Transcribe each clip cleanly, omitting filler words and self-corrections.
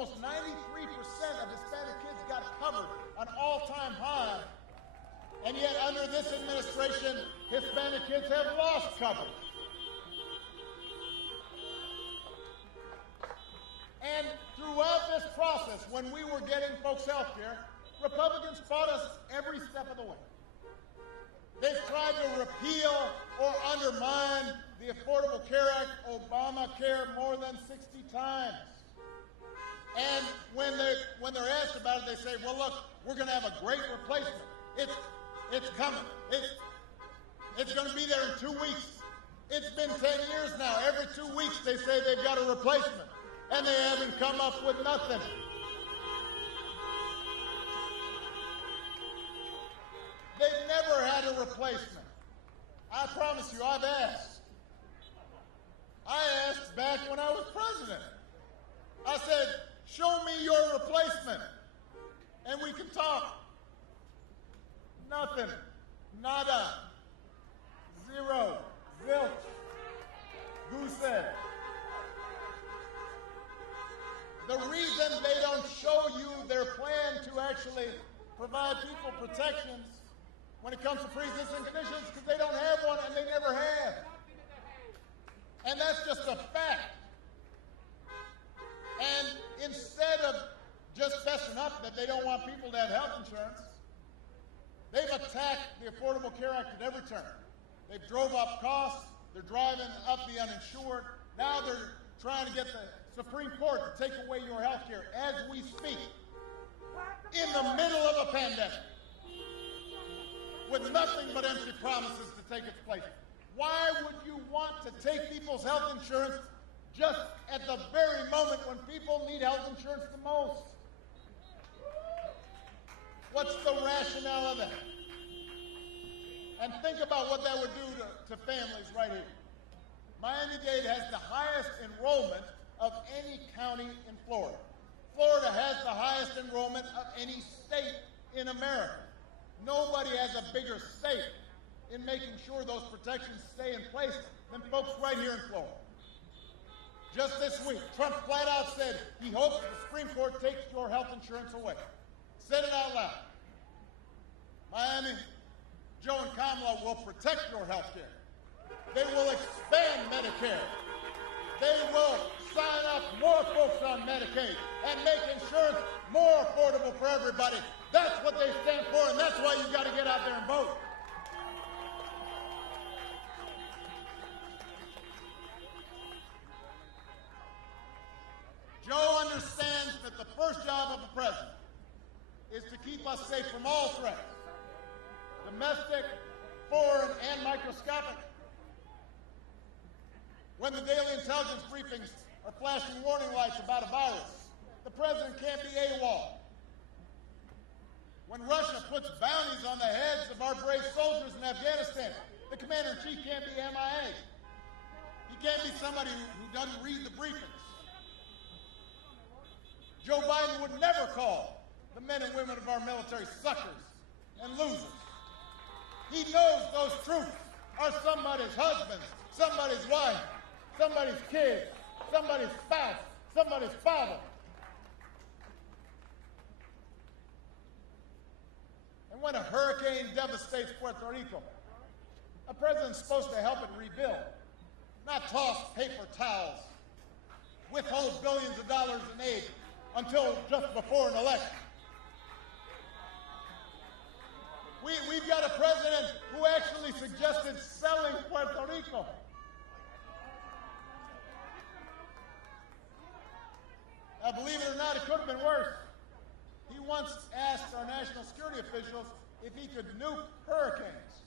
almost 93% of Hispanic kids got covered, an all-time high. And yet, under this administration, Hispanic kids have lost coverage. And throughout this process, when we were getting folks health care, Republicans fought us every step of the way. They've tried to repeal or undermine the Affordable Care Act, Obamacare, more than 60 times. And when they're asked about it, they say, well, look, we're going to have a great replacement. It's coming. It's going to be there in 2 weeks. It's been 10 years now. Every 2 weeks they say they've got a replacement, and they haven't come up with nothing. They've never had a replacement. I promise you, I've asked. I asked back when I was president. I said, show me your replacement, and we can talk. Nothing. Nada. Zero. Zilch. Goose egg. The reason they don't show you their plan to actually provide people protections when it comes to pre-existing conditions is because they don't have one and they never have. And that's just a fact. And instead of just fessing up that they don't want people to have health insurance, they've attacked the Affordable Care Act at every turn. They've drove up costs. They're driving up the uninsured. Now they're trying to get the Supreme Court to take away your health care as we speak, in the middle of a pandemic, with nothing but empty promises to take its place. Why would you want to take people's health insurance just at the very moment when people need health insurance the most? What's the rationale of that? And think about what that would do to families right here. Miami-Dade has the highest enrollment of any county in Florida. Florida has the highest enrollment of any state in America. Nobody has a bigger stake in making sure those protections stay in place than folks right here in Florida. Just this week, Trump flat out said he hopes the Supreme Court takes your health insurance away. Said it out loud. Miami, Joe and Kamala will protect your health care. They will expand Medicare. They will sign up more folks on Medicaid and make insurance more affordable for everybody. That's what they stand for, and that's why you've got to get out there and vote. Joe understands that the first job of a president is to keep us safe from all threats, domestic, foreign, and microscopic. When the daily intelligence briefings are flashing warning lights about a virus, the president can't be AWOL. When Russia puts bounties on the heads of our brave soldiers in Afghanistan, the commander-in-chief can't be MIA. He can't be somebody who doesn't read the briefings. Joe Biden would never call the men and women of our military suckers and losers. He knows those troops are somebody's husband, somebody's wife, somebody's kid, somebody's spouse, somebody's father. And when a hurricane devastates Puerto Rico, a president's supposed to help it rebuild, not toss paper towels, withhold billions of dollars in aid until just before an election. We've got a president who actually suggested selling Puerto Rico. Now, believe it or not, it could have been worse. He once asked our national security officials if he could nuke hurricanes.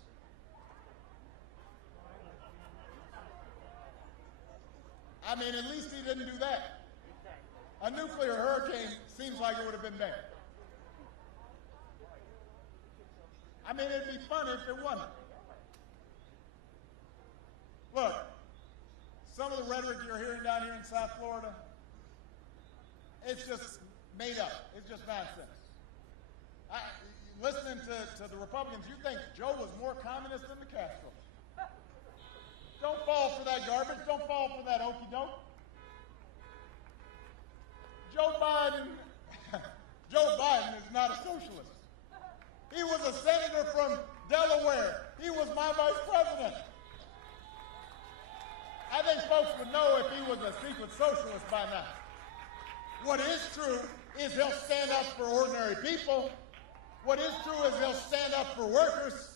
I mean, at least he didn't do that. A nuclear hurricane seems like it would have been bad. I mean, it'd be fun if it wasn't. Look, some of the rhetoric you're hearing down here in South Florida, it's just made up. It's just nonsense. Listening to the Republicans, you think Joe was more communist than the Castros. Don't fall for that garbage. Don't fall for that okey-doke. Joe Biden, Joe Biden is not a socialist. He was a senator from Delaware. He was my vice president. I think folks would know if he was a secret socialist by now. What is true is he'll stand up for ordinary people. What is true is he'll stand up for workers.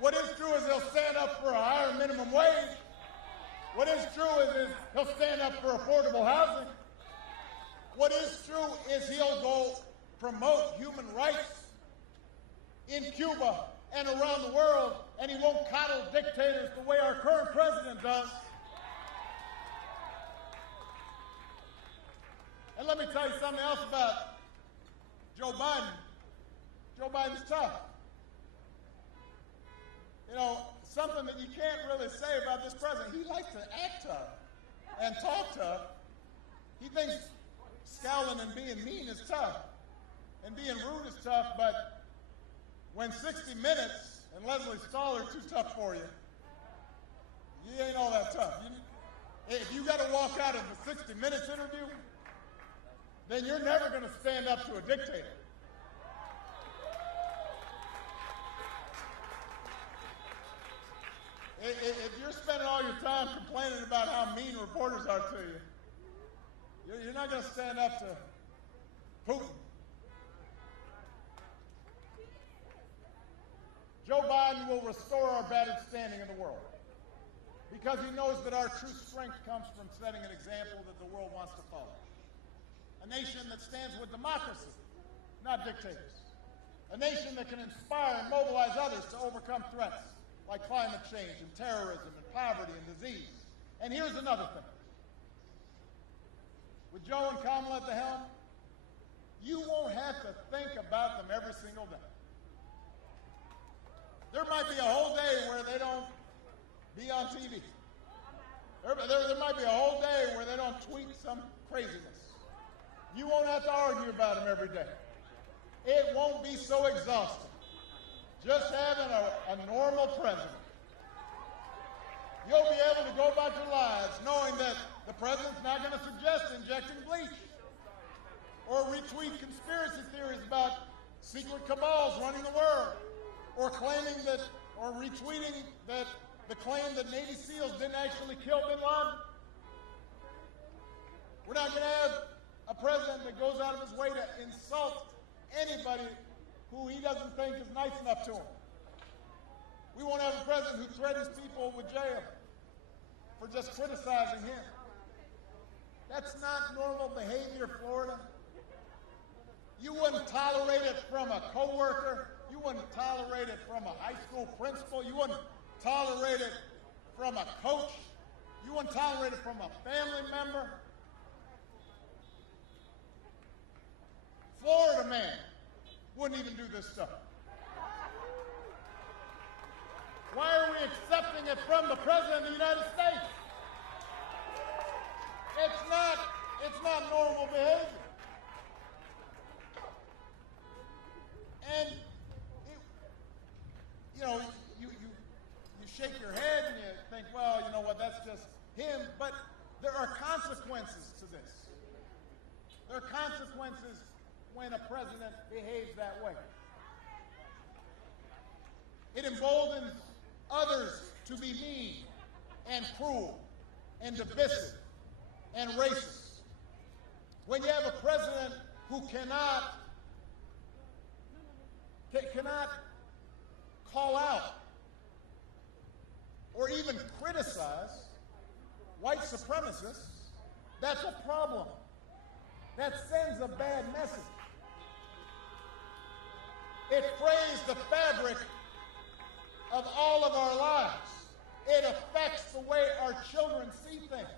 What is true is he'll stand up for a higher minimum wage. What is true is he'll stand up for affordable housing. What is true is he'll go promote human rights in Cuba and around the world, and he won't coddle dictators the way our current president does. And let me tell you something else about Joe Biden. Joe Biden's tough. You know, something that you can't really say about this president, he likes to act tough and talk tough. He thinks scowling and being mean is tough and being rude is tough, but when 60 Minutes and Leslie Stahl are too tough for you, you ain't all that tough. If you got to walk out of the 60 Minutes interview, then you're never going to stand up to a dictator. If you're spending all your time complaining about how mean reporters are to you, you're not going to stand up to Putin. Joe Biden will restore our battered standing in the world because he knows that our true strength comes from setting an example that the world wants to follow. A nation that stands with democracy, not dictators. A nation that can inspire and mobilize others to overcome threats like climate change and terrorism and poverty and disease. And here's another thing. With Joe and Kamala at the helm, you won't have to think about them every single day. There might be a whole day where they don't be on TV. There might be a whole day where they don't tweet some craziness. You won't have to argue about them every day. It won't be so exhausting. Just having a normal president. You'll be able to go about your lives knowing that the president's not going to suggest injecting bleach or retweet conspiracy theories about secret cabals running the world or claiming that, or retweeting that the claim that Navy SEALs didn't actually kill bin Laden. We're not going to have a president that goes out of his way to insult anybody who he doesn't think is nice enough to him. We won't have a president who threatens people with jail for just criticizing him. That's not normal behavior, Florida. You wouldn't tolerate it from a coworker. You wouldn't tolerate it from a high school principal. You wouldn't tolerate it from a coach. You wouldn't tolerate it from a family member. Florida man wouldn't even do this stuff. Why are we accepting it from the President of the United States? It's not normal behavior. And you shake your head and you think, well, you know what, that's just him. But there are consequences to this. There are consequences when a president behaves that way. It emboldens others to be mean and cruel and divisive and racist. When you have a president who cannot call out or even criticize white supremacists, that's a problem. That sends a bad message. It frays the fabric of all of our lives. It affects the way our children see things.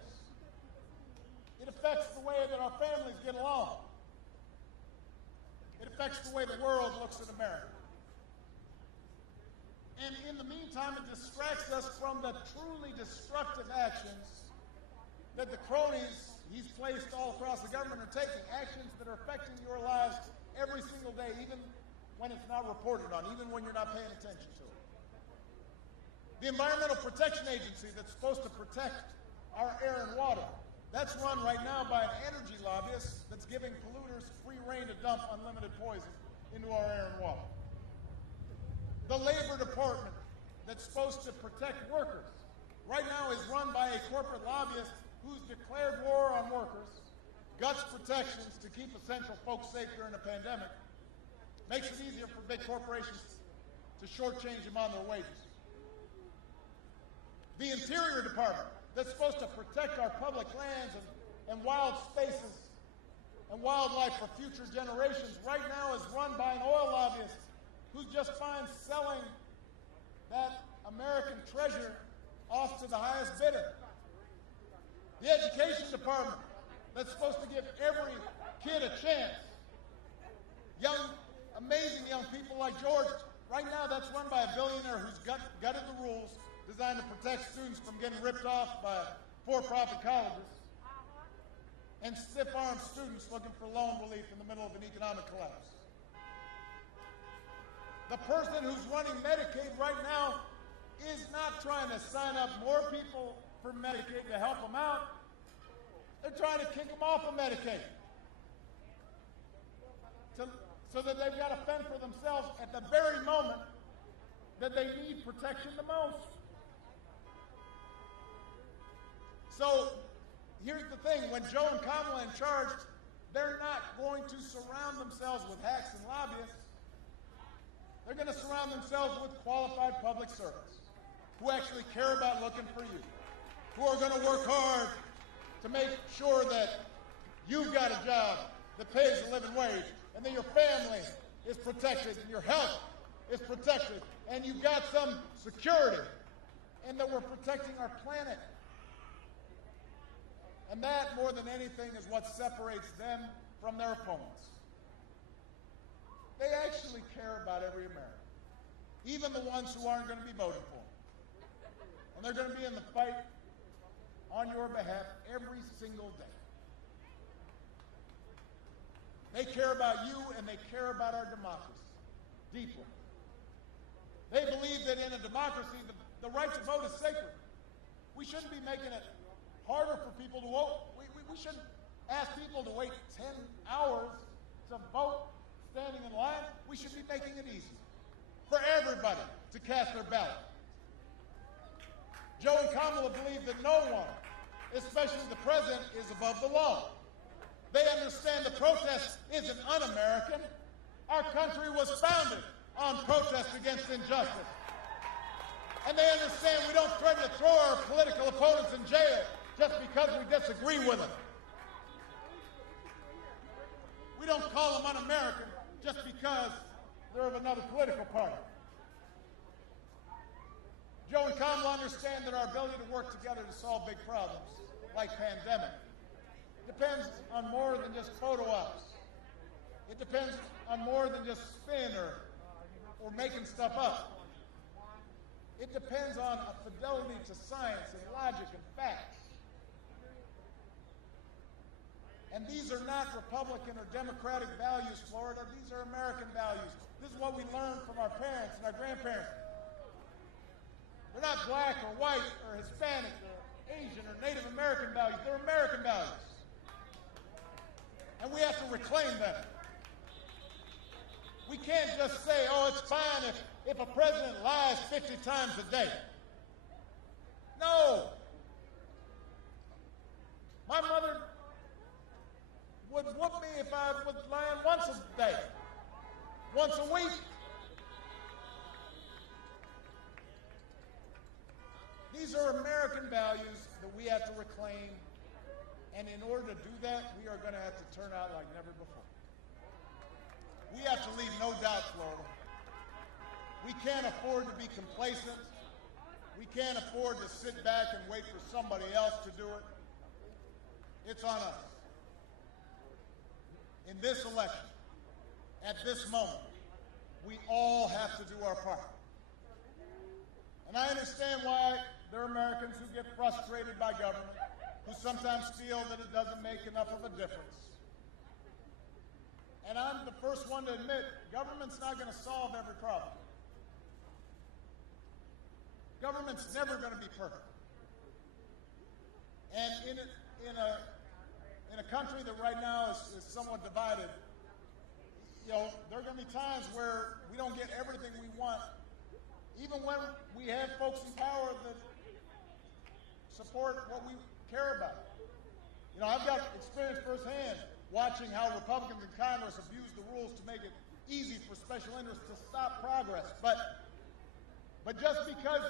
It affects the way that our families get along. It affects the way the world looks at America. And in the meantime, it distracts us from the truly destructive actions that the cronies he's placed all across the government are taking, actions that are affecting your lives every single day, even when it's not reported on, even when you're not paying attention to it. The Environmental Protection Agency that's supposed to protect our air and water That's run right now by an energy lobbyist that's giving polluters free rein to dump unlimited poison into our air and water. The Labor Department that's supposed to protect workers right now is run by a corporate lobbyist who's declared war on workers, guts protections to keep essential folks safe during a pandemic, makes it easier for big corporations to shortchange them on their wages. The Interior Department that's supposed to protect our public lands and wild spaces and wildlife for future generations right now is run by an oil lobbyist who's just fine selling that American treasure off to the highest bidder. The Education Department that's supposed to give every kid a chance. Amazing young people like George. Right now, that's run by a billionaire who's gutted the rules designed to protect students from getting ripped off by for-profit colleges and stiff-armed students looking for loan relief in the middle of an economic collapse. The person who's running Medicaid right now is not trying to sign up more people for Medicaid to help them out. They're trying to kick them off of Medicaid so that they've got to fend for themselves at the very moment that they need protection the most. So here's the thing, when Joe and Kamala are in charge, they're not going to surround themselves with hacks and lobbyists. They're going to surround themselves with qualified public servants who actually care about looking for you, who are going to work hard to make sure that you've got a job that pays a living wage, and that your family is protected, and your health is protected, and you've got some security, and that we're protecting our planet. And that, more than anything, is what separates them from their opponents. They actually care about every American, even the ones who aren't going to be voting for them. And they're going to be in the fight on your behalf every single day. They care about you, and they care about our democracy deeply. They believe that in a democracy, the right to vote is sacred. We shouldn't be making it harder for people to vote. We shouldn't ask people to wait 10 hours to vote standing in line. We should be making it easy for everybody to cast their ballot. Joe and Kamala believe that no one, especially the president, is above the law. They understand the protest isn't un-American. Our country was founded on protest against injustice. And they understand we don't threaten to throw our political opponents in jail just because we disagree with them. We don't call them un-American just because they're of another political party. Joe and Kamala understand that our ability to work together to solve big problems, like pandemic, depends on more than just photo ops. It depends on more than just spin or making stuff up. It depends on a fidelity to science and logic and facts. And these are not Republican or Democratic values, Florida. These are American values. This is what we learned from our parents and our grandparents. They're not black or white or Hispanic or Asian or Native American values. They're American values. And we have to reclaim them. We can't just say, oh, it's fine if a president lies 50 times a day. No. My mother would whoop me if I was lying once a day, once a week. These are American values that we have to reclaim, and in order to do that, we are going to have to turn out like never before. We have to leave no doubt, Florida. We can't afford to be complacent. We can't afford to sit back and wait for somebody else to do it. It's on us. In this election, at this moment, we all have to do our part. And I understand why there are Americans who get frustrated by government, who sometimes feel that it doesn't make enough of a difference. And I'm the first one to admit, government's not going to solve every problem. Government's never going to be perfect. And in a country that right now is somewhat divided, you know, there are going to be times where we don't get everything we want, even when we have folks in power that support what we care about. You know, I've got experience firsthand watching how Republicans in Congress abuse the rules to make it easy for special interests to stop progress. But just because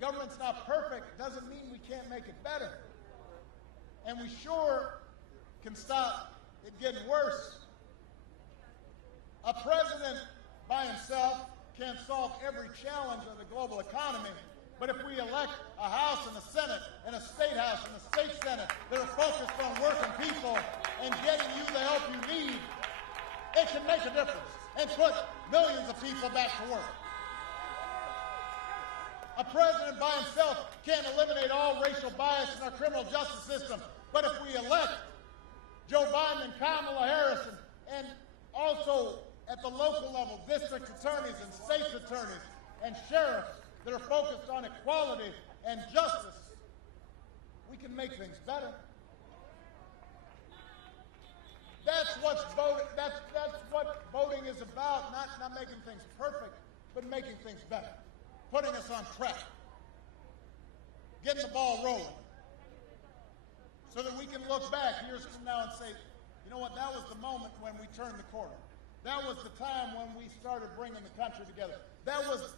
government's not perfect doesn't mean we can't make it better. And we sure can stop it getting worse. A president by himself can't solve every challenge of the global economy, but if we elect a House and a Senate and a State House and a State Senate that are focused on working people and getting you the help you need, it can make a difference and put millions of people back to work. A president by himself can't eliminate all racial bias in our criminal justice system, but if we elect Joe Biden and Kamala Harris and also at the local level, district attorneys and state attorneys and sheriffs that are focused on equality and justice, we can make things better. That's what voting is about, not making things perfect, but making things better, putting us on track, getting the ball rolling, so that we can look back years from now and say, you know what, that was the moment when we turned the corner. That was the time when we started bringing the country together. That was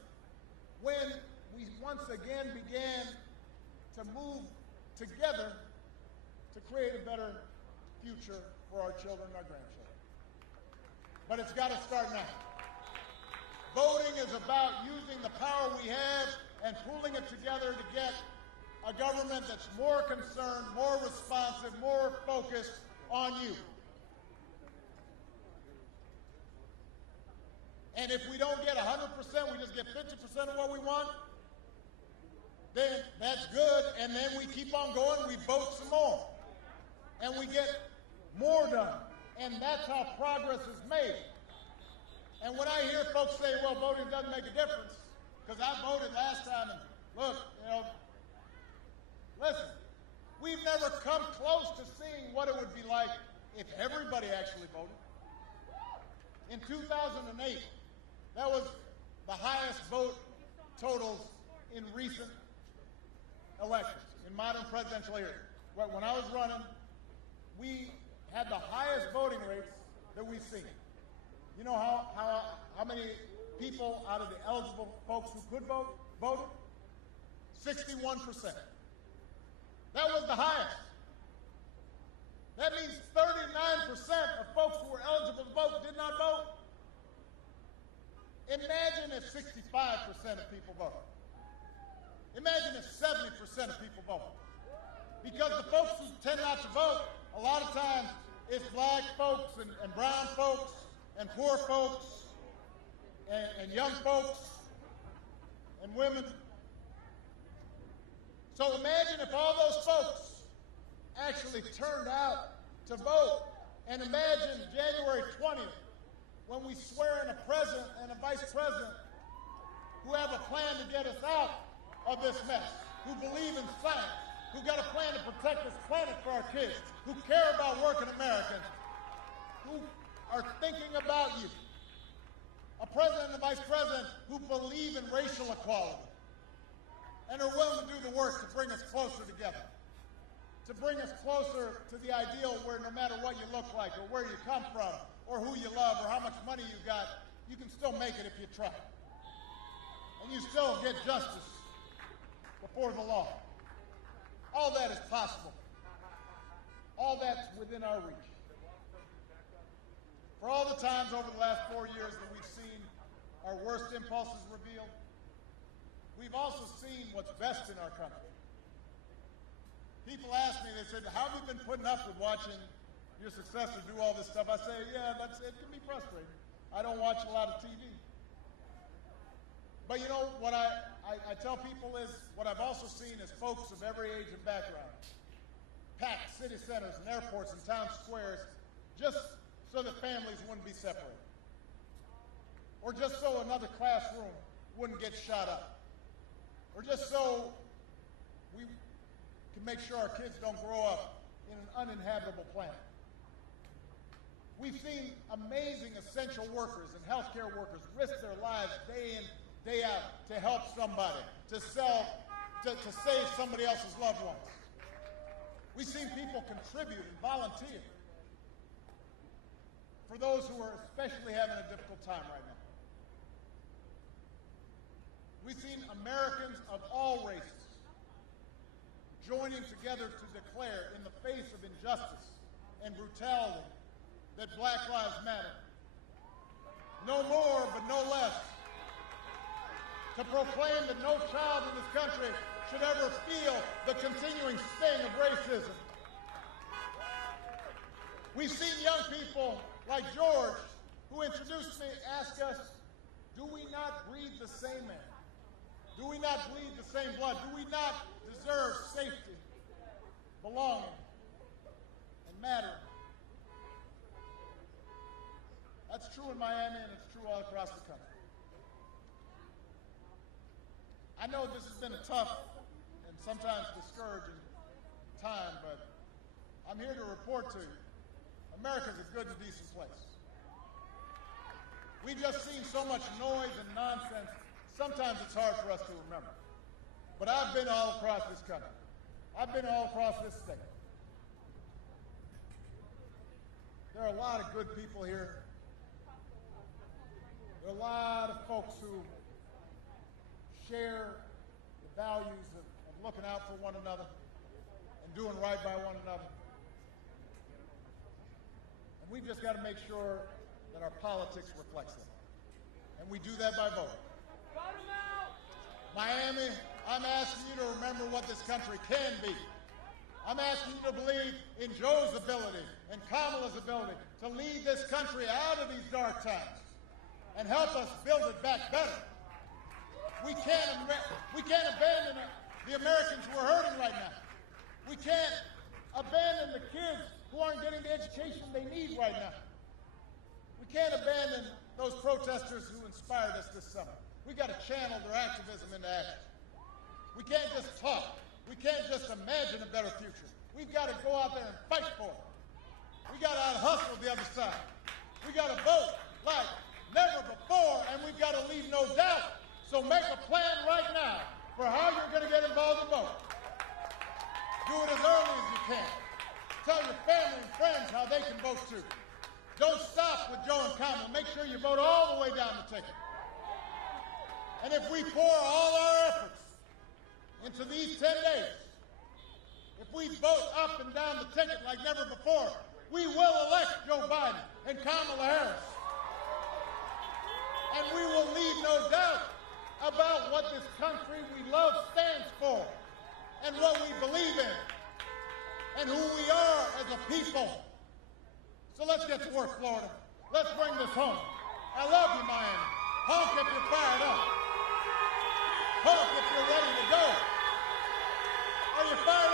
when we once again began to move together to create a better future for our children and our grandchildren. But it's got to start now. Voting is about using the power we have and pooling it together to get a government that's more concerned, more responsive, more focused on you. And if we don't get 100%, we just get 50% of what we want, then that's good, and then we keep on going, we vote some more. And we get more done. And that's how progress is made. And when I hear folks say, well, voting doesn't make a difference, because I voted last time, and look, you know, listen, we've never come close to seeing what it would be like if everybody actually voted. In 2008, that was the highest vote totals in recent elections, in modern presidential era. When I was running, we had the highest voting rates that we've seen. You know how many people out of the eligible folks who could vote voted? 61%. That was the highest. That means 39% of folks who were eligible to vote did not vote. Imagine if 65% of people voted. Imagine if 70% of people voted. Because the folks who tend not to vote, a lot of times it's black folks and brown folks and poor folks and young folks and women. So imagine if all those folks actually turned out to vote. And imagine January 20th, when we swear in a president and a vice president who have a plan to get us out of this mess, who believe in science, who got a plan to protect this planet for our kids, who care about working Americans, who are thinking about you. A president and a vice president who believe in racial equality and are willing to do the work to bring us closer together, to bring us closer to the ideal where no matter what you look like or where you come from or who you love or how much money you got, you can still make it if you try. And you still get justice before the law. All that is possible. All that's within our reach. For all the times over the last 4 years that we've seen our worst impulses revealed, we've also seen what's best in our country. People ask me, they said, how have you been putting up with watching your successor do all this stuff? I say, yeah, it can be frustrating. I don't watch a lot of TV. But you know, what I tell people is, what I've also seen is folks of every age and background, packed city centers and airports and town squares, just so that families wouldn't be separated. Or just so another classroom wouldn't get shot up. Or just so we can make sure our kids don't grow up in an uninhabitable planet. We've seen amazing essential workers and healthcare workers risk their lives day in, day out to help somebody, to save somebody else's loved ones. We've seen people contribute and volunteer for those who are especially having a difficult time right now. We've seen Americans of all races joining together to declare in the face of injustice and brutality that Black Lives Matter. No more, but no less. To proclaim that no child in this country should ever feel the continuing sting of racism. We've seen young people like George, who introduced me, ask us, do we not breathe the same air? Do we not bleed the same blood? Do we not deserve safety, belonging, and mattering? That's true in Miami, and it's true all across the country. I know this has been a tough and sometimes discouraging time, but I'm here to report to you, America's a good and decent place. We've just seen so much noise and nonsense, sometimes it's hard for us to remember. But I've been all across this country. I've been all across this state. There are a lot of good people here. There are a lot of folks who share the values of looking out for one another and doing right by one another. And we've just got to make sure that our politics reflects that. And we do that by voting. Miami, I'm asking you to remember what this country can be. I'm asking you to believe in Joe's ability and Kamala's ability to lead this country out of these dark times and help us build it back better. We can't abandon the Americans who are hurting right now. We can't abandon the kids who aren't getting the education they need right now. We can't abandon those protesters who inspired us this summer. We've got to channel their activism into action. We can't just talk. We can't just imagine a better future. We've got to go out there and fight for it. We got to out-hustle the other side. We got to vote like never before, and we've got to leave no doubt. So make a plan right now for how you're going to get involved in voting. Do it as early as you can. Tell your family and friends how they can vote too. Don't stop with Joe and Kamala. Make sure you vote all the way down the ticket. And if we pour all our efforts into these 10 days, if we vote up and down the ticket like never before, we will elect Joe Biden and Kamala Harris. And we will leave no doubt about what this country we love stands for and what we believe in and who we are as a people. So let's get to work, Florida. Let's bring this home. I love you, Miami. Honk if you're fired up. Honk if you're ready to go. Are you fired up?